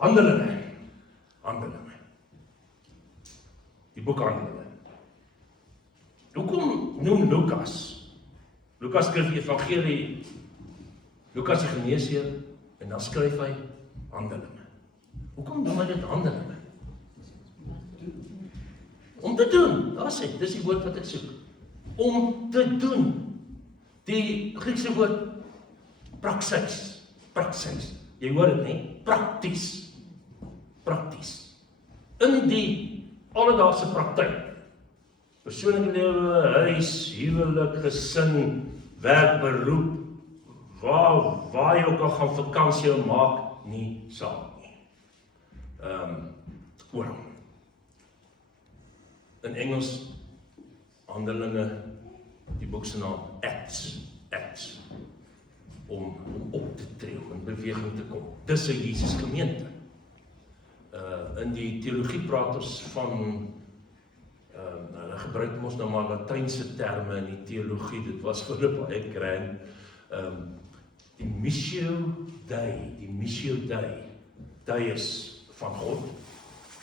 Handelinge. Die boek Handelinge. Hoekom noem Lukas skryf die evangelie, Lukas die geneesheer, en dan skryf hy Handelinge. Hoekom noem hy dit Handelinge? Om te doen, dis die woord wat ek soek. Om te doen. Die Griekse woord praxis. Jy hoor dit, nie? Prakties. In die alledaagse praktyk. Persoonlike lewe, huis, huwelik, gesin, werk, beroep, waar jy ook al gaan vakansie maak, nie saak nie. Oral. In Engels, Handelinge, die boek se naam, Acts. Om op te tree, om in beweging te kom. Dis 'n Jesus gemeente. In die teologie praat ons van, hulle gebruik ons nou maar Latynse terme in die teologie, dit was vir hulle baie grand, die Missio Dei, Dei is van God,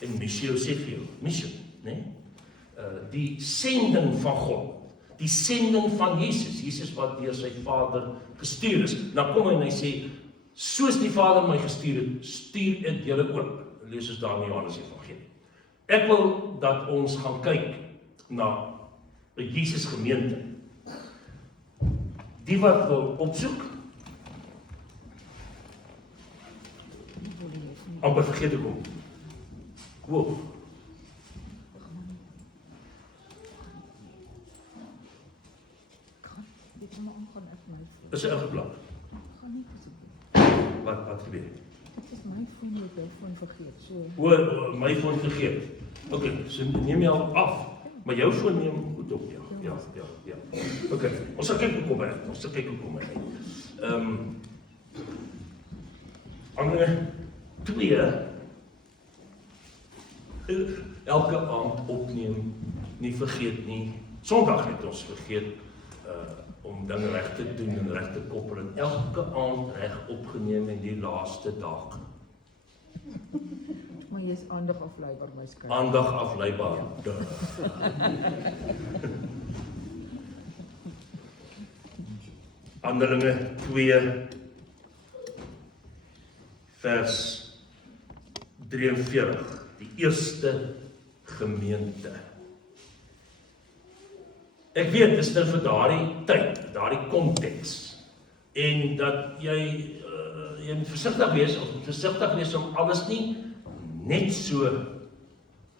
en Missio sê vir jou, mission, nee? Die sending van God, die sending van Jesus wat deur sy Vader gestuur is. Dan kom hy en hy sê, soos die Vader my gestuur het, stuur ek julle ook. Lees ons daar in Johannes Evangelie. Ek wil dat ons gaan kyk na 'n Jesus gemeente. Die wat wil opsoek, amper vergeet ek hom. Wow. Is hy ingeplak? Wat gebeur? Dit is my foon, jy het foon vergeet. My foon vergeet. Ok, so neem jy al af, maar jou foon neem goed op, ja. Ok, ons sal kyk hoe kom hy. Handelinge 2, elke aand opneem, nie vergeet nie. Sondag het ons vergeet, om dinge reg te doen en reg te koppel, en elke aand reg opgeneem in die laaste dag. Maar jy is aandag afleibaar, my skat. Aandag afleibaar. Handelinge 2, vers 43, die eerste gemeente. Ek weet, dis nou vir daardie tyd, daardie konteks, en dat jy moet versigtig wees om alles nie net so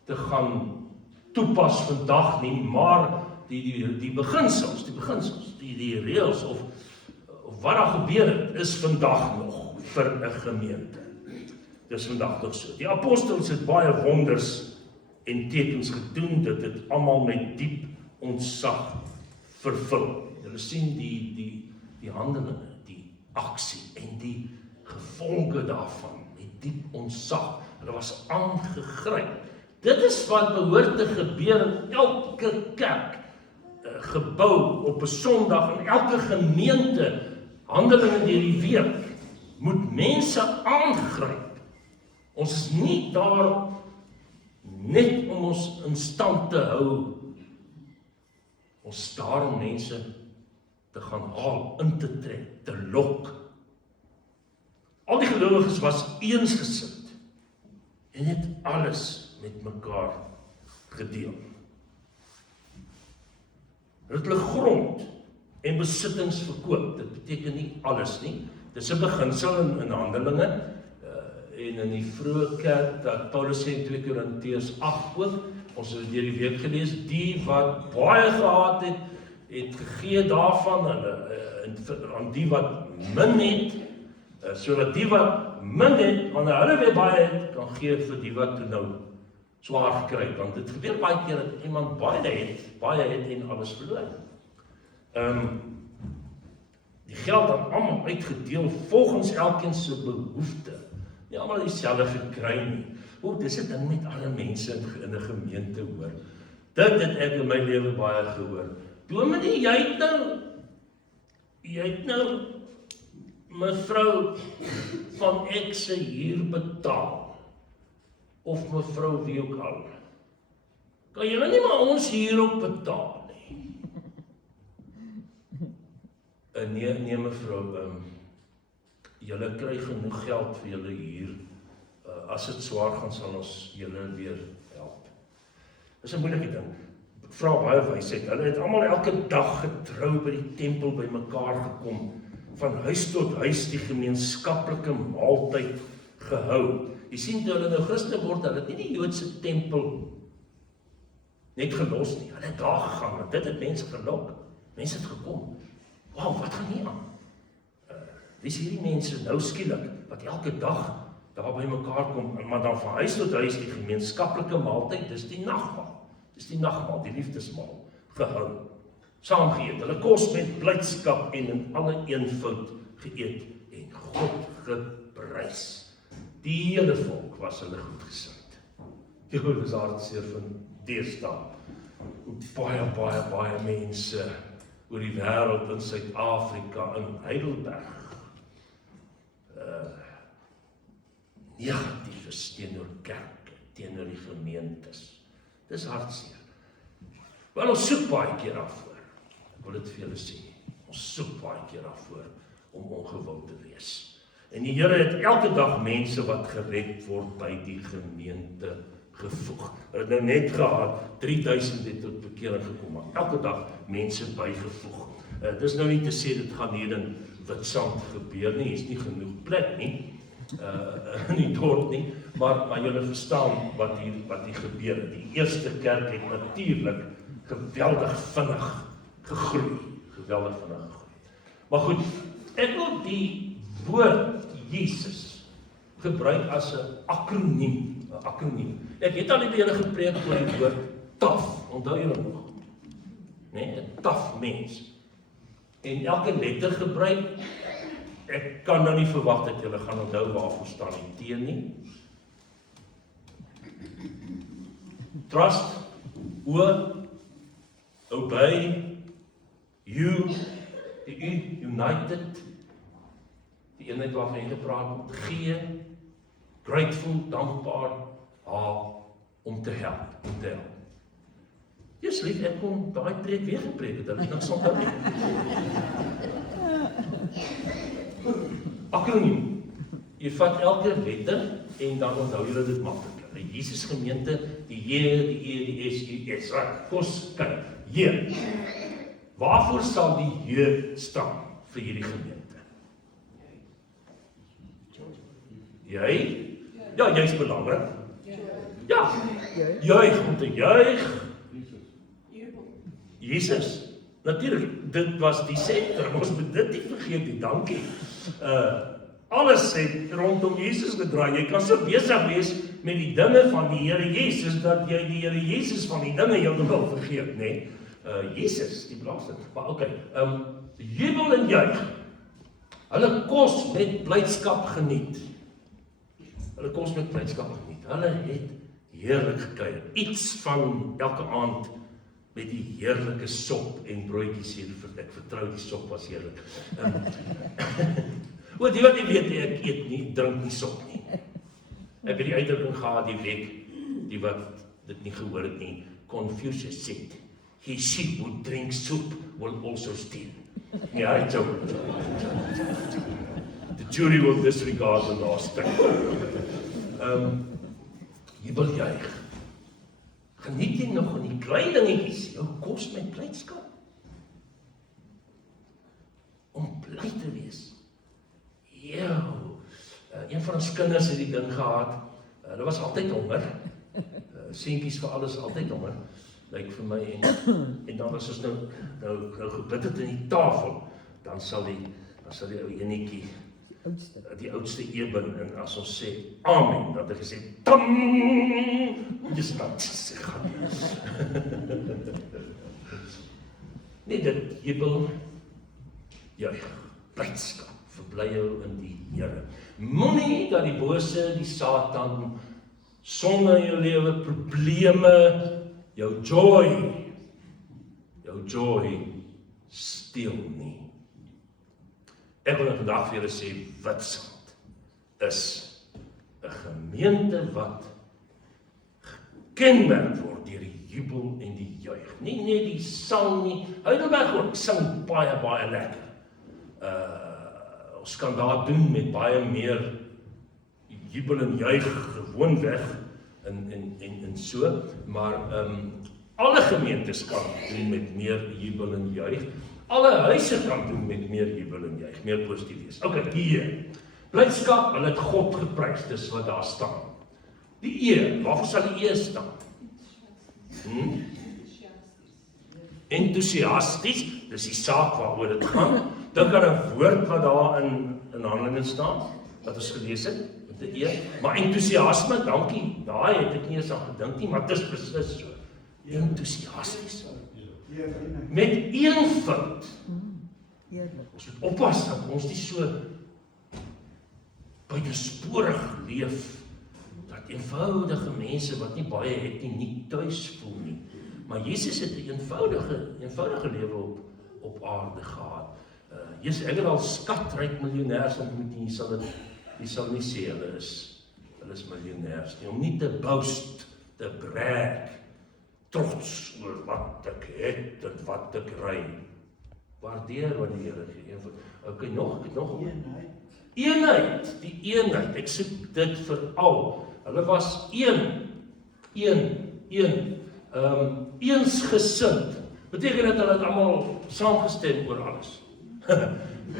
te gaan toepas vandag nie, maar die beginsels, die reëls of wat daar gebeur het, is vandag nog vir 'n gemeente. Dis vandag nog so. Die apostels het baie wonders en tekens gedoen, dit het almal met diep ontzag vervul. Julle sien die handelinge, die aksie en die gevolge daarvan, met diep ontzag. Hulle was aangegryp. Dit is wat behoort te gebeur in elke kerk, gebou op 'n Sondag, in elke gemeente, handelinge deur die week, moet mense aangryp. Ons is nie daar net om ons in stand te hou. Ons is daar om mense te gaan haal, in te trek, te lok. Al die gelowiges was eensgesind en het alles met mekaar gedeel. Hulle het hulle grond en besittings verkoop. Dit beteken nie alles nie. Dis 'n beginsel in Handelinge, en in die vroeë kerk, dat Paulus sê in 2 Korintiërs 8 ook, ons het deur die week gelees, die wat baie gehad het, het gegee daarvan aan die wat min het, sodat die wat min het, wanneer hulle weer baie het, kan gee vir die wat toe nou swaar gekry het. Want dit gebeur baie keer dat iemand baie het en alles verloor. Die geld aan almal uitgedeel volgens elkeen se behoefte. Nie almal dieselfde gekry nie. Dis 'n ding met alle mense in 'n gemeente, hoor. Dit het ek in my lewe baie gehoor. Dominee, jy het nou mevrou van X se huur betaal. of mevrou wie ook al, kan julle nie maar ons hierop betaal nie. Nee mevrou, julle kry genoeg geld vir julle hier. As dit swaar gaan, sal ons julle weer help. Dis 'n moeilike ding. Vra baie wysheid. Hulle het almal elke dag getrou by die tempel bymekaar gekom, van huis tot huis die gemeenskaplike maaltyd gehou. Jy sien, toe hulle nou Christen word, hulle het nie die Joodse tempel net gelos nie. Hulle het daar gegaan, want dit het mense gelok. Mense het gekom. Wauw, wat gaan hier aan? Wie is hierdie mense nou skielik, wat elke dag daar by mekaar kom, maar dan van huis tot huis die gemeenskaplike maaltyd, dis die nagmaal. Dis die nagmaal, die liefdesmaal, gehou. Saam geëet, hulle kos met blydskap en in alle eenvoud geëet en God geprys. Die hele volk was hulle goedgesind. Jy is hartseer van deesdae. Baie mense oor die wêreld in Suid-Afrika, in Heidelberg, negatief is teenoor kerk, teenoor die gemeentes. Dis hartseer. Wel, ons soek baie keer daarvoor. Ek wil dit vir julle sê. Ons soek baie keer daarvoor om ongewild te wees. En die Here het elke dag mense wat gered word by die gemeente gevoeg. Hulle het nou net gehad, 3000 het tot bekering gekom, maar elke dag mense bygevoeg. Dis nou nie te sê, dit gaan hier in Witstrand gebeur nie, is nie genoeg plek nie, in die dorp nie, maar julle verstaan wat hier gebeur. Die eerste kerk het natuurlik geweldig vinnig gegroei. Maar goed, ek wil die woord Jesus gebruik as 'n akroniem. Ek het al by julle gepreek oor die woord TAF, onthou julle nog? Nee, 'n TAF mens. En elke letter gebruik, ek kan nou nie verwag dat julle gaan onthou waarvoor staan die T nie. Trust, obey, you, die U, united, die eenheid waarvan jy gepraat het, G, grateful, dankbaar, H, om te help. Jy's lief, ek kon daai preek weer gepreek het, hulle niks onthou nie. Akroniem. Jy vat elke letter en dan onthou jy dit maklik. Die Jesus gemeente, die J, die E, die S, die S. Kos, kyk, J. Waarvoor sal die J staan vir hierdie gemeente? Jy? Ja, jy's belangrik. Ja, juig, om te juig. Jesus, natuurlijk, dit was die sentrum, ons moet dit nie vergeet nie, dankie. Alles het rondom Jesus gedraai, jy kan so besig wees met die dinge van die Here Jesus, dat jy die Here Jesus van die dinge heeltemal vergeet, nee. Jesus, die belangrikste, maar oké, jubel en juig, hulle kos met blydskap geniet, hulle het heerlik gekuier, iets van elke aand, met die heerlike sop en broodjies hier, ek vertrou die sop was heerlik. Die wat nie weet nie, ek eet nie, drink nie sop nie. Ek het die uitdrukking gehad die week, die wat dit nie gehoor het nie, Confucius said, he who drinks soup will also steal. Ja, hy joke. The jury will disregard the last thing. Jubel juig. Geniet jy nog in die klein dingetjies, jou kos met blydskap. Om bly te wees. Een van ons kinders het die ding gehad, hulle was altyd honger, seentjies vir alles altyd honger, lyk vir my, en dan as ons nou gebid het in die tafel, dan sal die ou enetjie, die oudste Eben, en as ons sê, amen, dan het hy gesê, tam, dis wat sê, gaan. Nee, dit jubel, juig, blydskap, verbly jou in die Here. Moenie dat die bose, die Satan, sonde in jou lewe, probleme, jou joy steel nie. Ek wil vandag vir julle sê, Witstrand is 'n gemeente wat gekenmerk word deur die jubel en die juig. Nie net die sang nie, Heidelberg ook sing baie lekker. Ons kan daar doen met baie meer jubel en juig gewoonweg en so, maar alle gemeentes kan doen met meer jubel en juig. Alle huise kan doen met meer jubel en juig, meer positief wees. Ok, die blydskap, hulle het God geprys, dis wat daar staan. Die waarvoor sal die staan? Enthousiasties, dis die saak waaroor dit gaan. Dink aan 'n woord wat daar in Handelinge staan, wat ons gelees het, met die maar enthousiasme, dankie, daai het ek nie eens aan gedink nie, maar dit is presies so. Enthousiasties. Met eenvoud. Ons moet oppas dat ons nie so buitensporig leef, dat eenvoudige mense wat nie baie het nie tuis voel nie. Maar Jesus het 'n eenvoudige lewe op aarde gehad. Ek het al skatryk miljonêers ontmoet en jy sal nie sê hulle is miljonêers nie, om nie te boast, te brag, trots oor wat ek het en wat ek ry. Waardeer wat die Here gee. Ok, nog eenheid, die eenheid, ek soek dit veral. Hulle was eensgesind. Beteken dat hulle het almal saamgestem oor alles.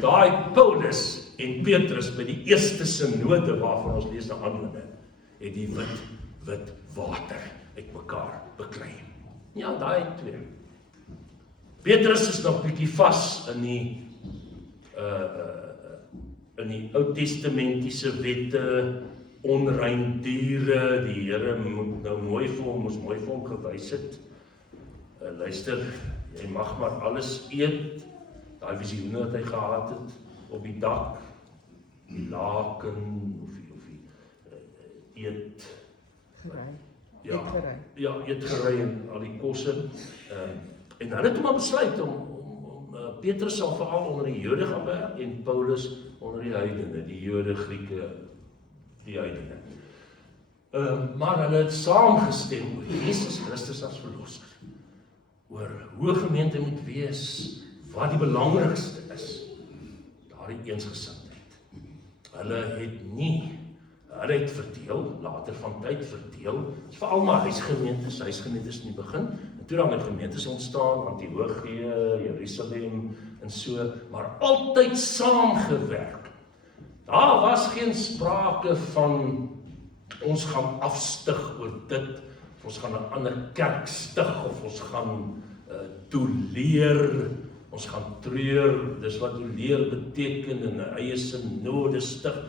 Daai Paulus en Petrus by die eerste synode waarvan ons lees na Handelinge, het die wit water uitmekaar beklei. Ja, daai twee. Petrus is nog bietjie vas in die Ou Testamentiese wette, onrein diere, die Here moet nou mooi vir hom gewys het. Luister, jy mag maar alles eet, daai visioene wat hy gehad het, op die dak, die laken, of die eet, eetgerei en al die kosse, en hulle het hom besluit om Petrus sal veral onder die Jode gaan werk, en Paulus onder die heidene, die Jode, Grieke, die heidene. Maar hulle het saamgestem oor Jesus Christus as verlosser, oor hoe gemeente moet wees, wat die belangrikste is, daardie eensgesindheid. Hulle het verdeel, later van tyd verdeel, veral maar huisgemeentes in die begin, en toe dan met gemeentes ontstaan, Antiochië, Jerusalem, en so, maar altyd saamgewerk. Daar was geen sprake van, ons gaan afstig oor dit, of ons gaan 'n ander kerk stig, of ons gaan toeleer, ons gaan treur, dis wat toeleer beteken, en 'n eie synode stig.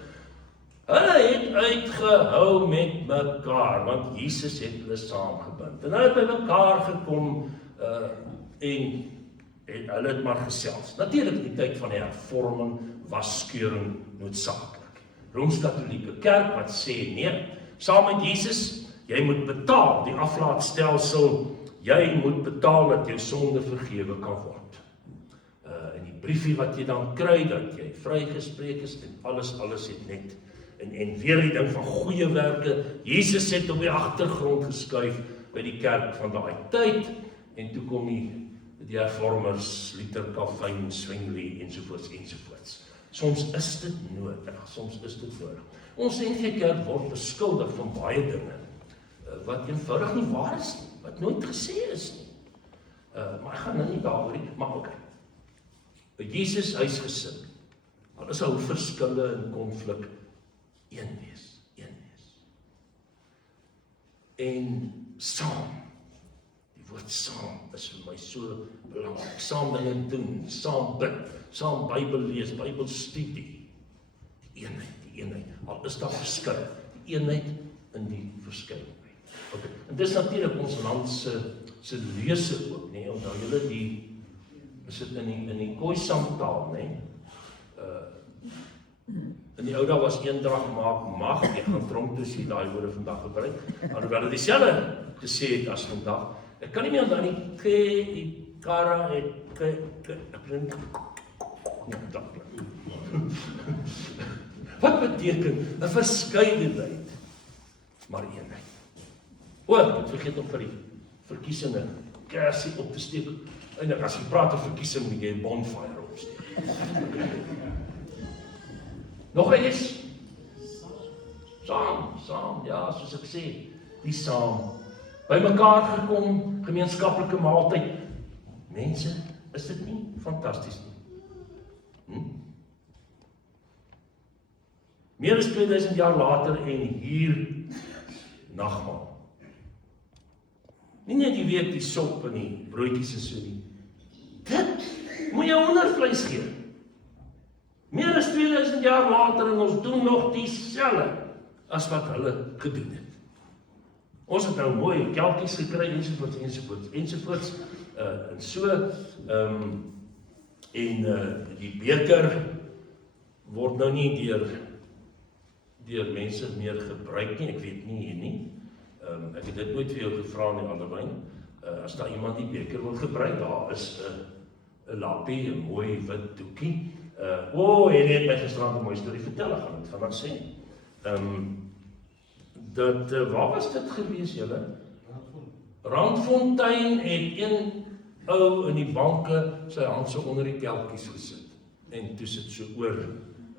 Hulle het uitgehou met mekaar, want Jesus het hulle saamgebind. En hulle het by mekaar gekom, en hulle het maar gesels. Natuurlik die tyd van die hervorming was skeuring noodsaaklik. Rooms-Katolieke Kerk wat sê, nee, saam met Jesus, jy moet betaal, die aflaatstelsel, jy moet betaal dat jou sonde vergewe kan word. En die briefie wat jy dan kry, dat jy vrygespreek is, en alles het net, en weer die ding van goeie werke, Jesus het op die agtergrond geskuif by die kerk van daai tyd, en toe kom die hervormers, Luther, Calvin, Zwingli, ensovoorts. Soms is dit nodig, Ons NG Kerk word beskuldig van baie dinge, wat eenvoudig nie waar is nie, wat nooit gesê is nie. Maar ek gaan nou nie daaroor nie, maar ok. Jesus huisgesin, al is al verskille en konflik, een wees. En saam, die woord saam is vir my so belangrik, saam dinge doen, saam bid, saam Bybel lees, Bybelstudie, die eenheid, al is daar verskil, die eenheid in die verskeidenheid. Okay. En dis natuurlik ons land se lese ook, nee, onthou julle is dit in die Khoisan-taal, nee. In die ou dae was eendrag maak mag, jy gaan tronk toe sien, daai woorde vandag gebruik, alhoewel dit dieselfde gesê het as vandag. Ek kan nie meer onthou nie, die kara het, wat beteken 'n verskeidenheid, maar eenheid. Ek vergeet om vir die verkiesingen kersie op te steek. En as jy praat oor verkiesing, moet jy 'n bonfire opsteek. Nog eens? Saam, ja, soos ek sê, die saam. By mekaar gekom, gemeenskaplike maaltyd. Mense, is dit nie fantasties nie? Meer as 2000 jaar later en hier nagmaal. Nie net die week die sop en die broodjies en so nie. Dit moet jou hondervleis gee. Meer as 2000 jaar later en ons doen nog dieselfde as wat hulle gedoen het. Ons het nou mooi kelkies gekry ensovoorts. En so, die beker word nou nie deur mense meer gebruik nie, ek weet nie hier nie. Ek het dit nooit vir jou gevra nie, Annelyn. As daar iemand die beker wil gebruik, daar is 'n lappie, 'n mooi wit doekie. Hierdie het my gisterand 'n mooi storie vertel, ek gaan dit vandag sê. Waar was dit gewees, julle? Randfontein het een ou in die banke sy hand so onder die kelkies gesit. En toe sit so oor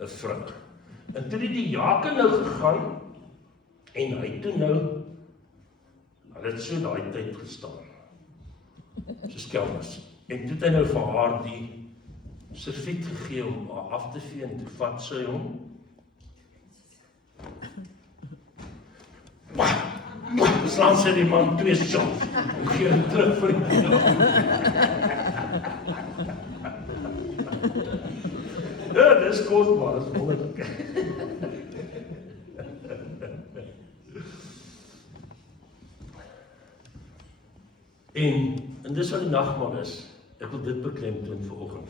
'n vrug. En toe het die jake nou gegaan, en hy toe nou, hulle het so daai tyd gestaan, soos kelkers. En toe het hy nou vir haar die serviet gegee om haar af te vee, en toe vat sy hom. Slaan sy die man 2 shots, en gee hom terug vir die ja, dis kostbaar, dis wonderlik. En dis wat die nagmaal is. Ek wil dit beklemtoon vanoggend.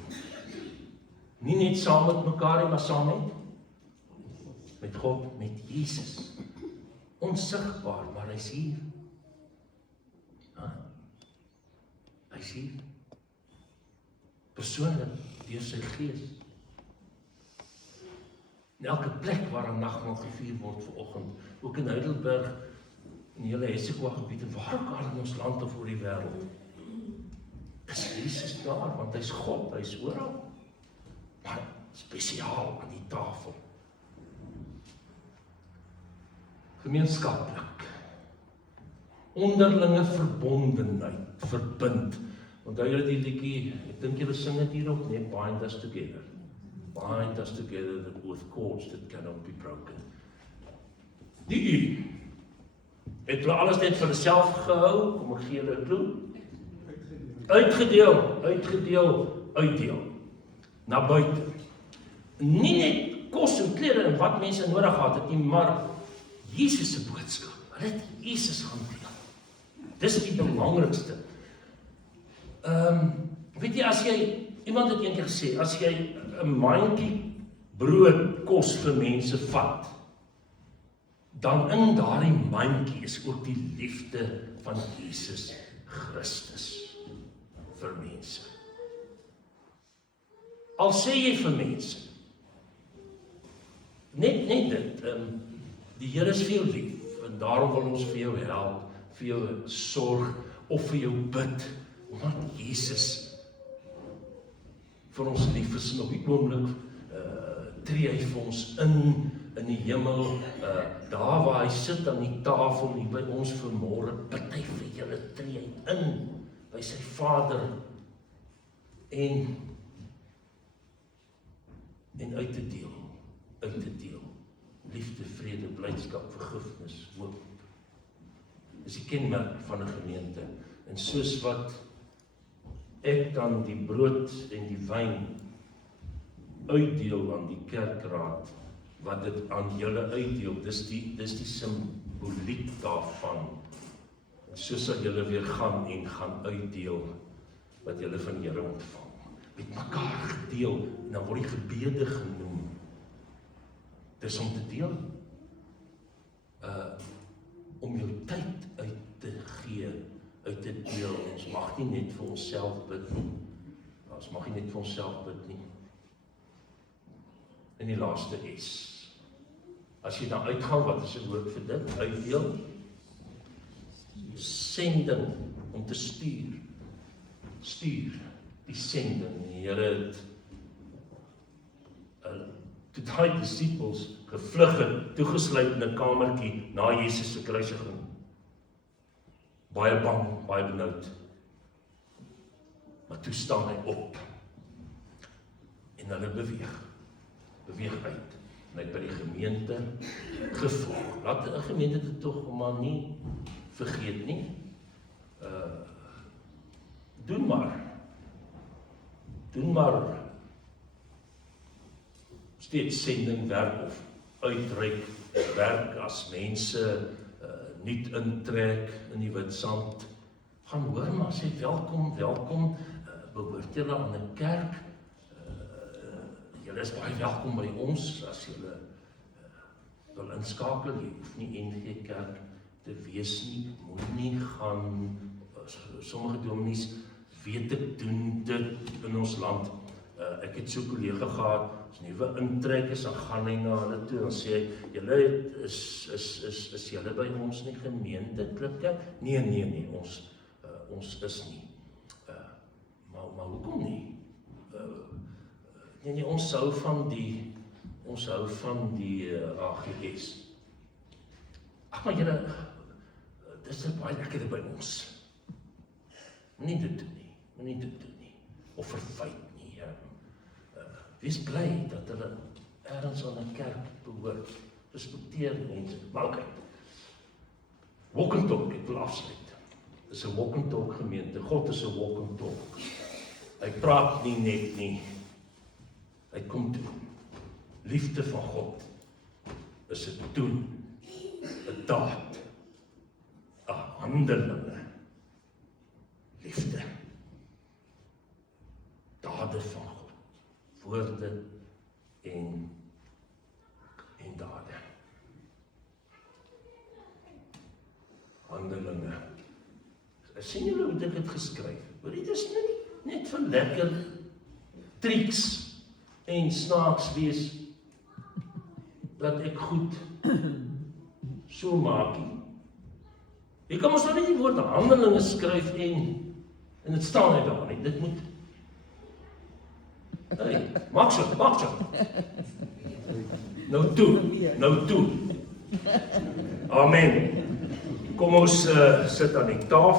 Nie net saam met mekaar, maar saam met God, met Jesus. Onsigbaar, maar hy's hier. Hy's hier. Persoonlik, deur sy gees. In elke plek waar 'n nagmaal gevier word vanoggend, ook in Heidelberg, in die hele Hessequa gebied, en waar ook al in ons land of oor die wêreld, is Jesus daar, want hy's God, hy's oral. Maar spesiaal aan die tafel. Gemeenskaplik. Onderlinge verbondenheid, verbind. Onthou julle die liedjie, ek dink julle sing dit hier ook, nee, bind us together. Bind us together with cords that cannot be broken. Die het hulle alles net vir hulself gehou, kom ek gee hulle 'n klou. Uitdeel. Na buite. Nie net kos en klere en wat mense nodig gehad het nie, maar Jesus se boodskap. Hulle het Jesus gaan deel. Dis die belangrikste. Weet jy, as jy, iemand het eendag gesê, as jy 'n mandjie brood kos vir mense vat, dan in daardie mandjie is ook die liefde van Jesus Christus vir mense. Al sê jy vir mense, net dit, die Here is vir jou lief, en daarom wil ons vir jou help, vir jou sorg, of vir jou bid, omdat Jesus vir ons lief is, en op die oomblik tree hy vir ons in die hemel, daar waar hy sit aan die tafel, hier by ons vanmôre, bid hy vir julle, tree hy in, by sy Vader, en uit te deel, liefde, vrede, blydskap, vergifnis, hoop. Dis die kenmerk van 'n gemeente, en soos wat ek dan die brood en die wyn uitdeel aan die kerkraad, wat dit aan julle uitdeel, dis die simboliek daarvan, so sal julle weer gaan en gaan uitdeel, wat julle van Here ontvang. Met mekaar gedeel, en dan word die gebede genoem. Dis om te deel, om jou tyd uit te gee, uit te deel. Ons mag nie net vir onsself bid nie. Ons mag nie net vir onsself bid nie. En die laaste is, as jy dan uitgaan, wat is 'n woord vir dit? Uitdeel. sending om te stuur die sending. Die Here het toe daai disippels gevlug het, toegesluit in 'n kamertjie na Jesus se kruisiging. Baie bang, baie benoud. Maar toe staan hy op en hulle beweeg uit. En hy het by die gemeente gevolg. Laat 'n gemeente dit tog maar nie vergeet nie. Doen maar steeds sending werk of uitreik werk as mense nuut intrek in die Witstrand. Gaan hoor maar, sê welkom, behoort julle aan 'n kerk. Julle is baie welkom by ons as julle wil inskakel. Jy hoef nie NG Kerk te wees nie, moet nie gaan. Sommige dominees weet ek doen dit in ons land. Ek het so 'n kollega gehad, as nuwe intrek is, dan gaan hy na hulle toe en sê hy, julle is julle by ons in die gemeente Klipkerk? Nee, ons is nie. Maar hoekom nie? Nee, ons hou van die AGS. Ag, maar julle, dis baie lekkerder by ons. Moenie dit doen nie. Of verfyd nie. Wees bly dat hulle ergens aan 'n kerk behoort. Respekteer mense. Maar oké. Walk and talk, ek wil afsluit. Dis 'n walk and talk gemeente. God is 'n walk and talk. Hy praat nie net nie. Hy kom toe. Liefde van God is 'n doen, 'n daad, 'n handelinge. Liefde. Dade van God. Woorde en dade. Handelinge. Sien julle hoe ek dit geskryf? Maar dit is net vir lekker triks en snaaks wees dat ek goed so maak. Jy kan mos nou nie die woord handelinge skryf en dit staan net daar nie. Dit moet maak so. Nou toe. Amen. Kom ons sit aan die tafel.